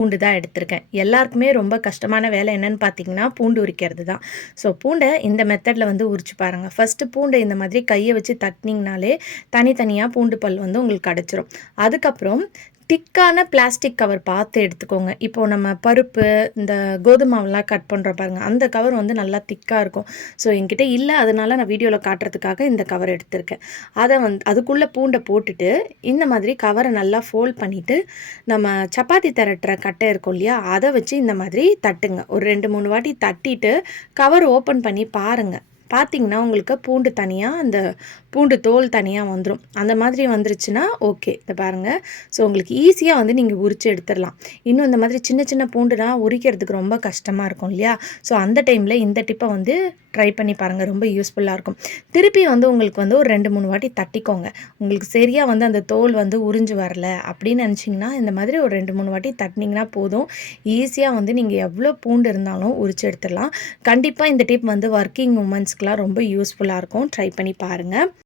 பூண்டு தான் எடுத்திருக்கேன். எல்லாருக்குமே ரொம்ப கஷ்டமான வேலை என்னன்னு பார்த்தீங்கன்னா, பூண்டு உரிக்கிறது தான். ஸோ பூண்ட இந்த மெத்தட்ல வந்து உரிச்சு பாருங்க. ஃபர்ஸ்ட்டு பூண்ட இந்த மாதிரி கைய வச்சு தட்டினீங்கனாலே, தனித்தனியா பூண்டு பல் வந்து உங்களுக்கு கெடைச்சிரும். அதுக்கப்புறம் திக்கான பிளாஸ்டிக் கவர் பார்த்து எடுத்துக்கோங்க. இப்போ நம்ம பருப்பு, இந்த கோதும மாவுலாம் கட் பண்றோம் பாருங்க, அந்த கவர் வந்து நல்லா திக்கா இருக்கும். ஸோ என்கிட்ட இல்ல, அதனால நான் வீடியோல காட்டுறதுக்காக இந்த கவர் எடுத்திருக்கேன். அதுக்குள்ள பூண்ட போட்டுட்டு, இந்த மாதிரி கவர நல்லா ஃபோல்ட் பண்ணிட்டு, நம்ம சப்பாத்தி திரட்டுற கட்டை இருக்கும் இல்லையா? அத வச்சு இந்த மாதிரி தட்டுங்க. ஒரு 2, 3 வாட்டி தட்டிட்டு, கவர் ஓப்பன் பண்ணி பாருங்க. பார்த்தீங்கன்னா, உங்களுக்கு பூண்டு தனியா, அந்த பூண்டு தோல் தனியா வந்துரும். அந்த மாதிரி வந்துருச்சுன்னா, ஓகே. இத பாருங்க. ஸோ உங்களுக்கு ஈஸியா வந்து நீங்க உரிச்சு எடுத்துரலாம். இன்னும் இந்த மாதிரி சின்ன சின்ன பூண்டுனா உரிக்கிறதுக்கு ரொம்ப கஷ்டமா இருக்கும் இல்லையா? ஸோ அந்த டைம்ல இந்த டிப்ப வந்து ட்ரை பண்ணி பாருங்க. ரொம்ப யூஸ்ஃபுல்லா இருக்கும். திருப்பி வந்து உங்களுக்கு வந்து ஒரு 2, 3 வாட்டி தட்டிக்கோங்க. உங்களுக்கு சரியா வந்து அந்த தோல் வந்து உறிஞ்சு வரல அப்படின்னு நினச்சிங்கன்னா, இந்த மாதிரி ஒரு 2, 3 வாட்டி தட்டினீங்கன்னா போதும். ஈஸியா வந்து நீங்க எவ்வளோ பூண்டு இருந்தாலும் உரிச்சு எடுத்துரலாம். கண்டிப்பா இந்த டிப் வந்து வொர்க்கிங் வுமன்ஸ்க்குலாம் ரொம்ப யூஸ்ஃபுல்லா இருக்கும். ட்ரை பண்ணி பாருங்க.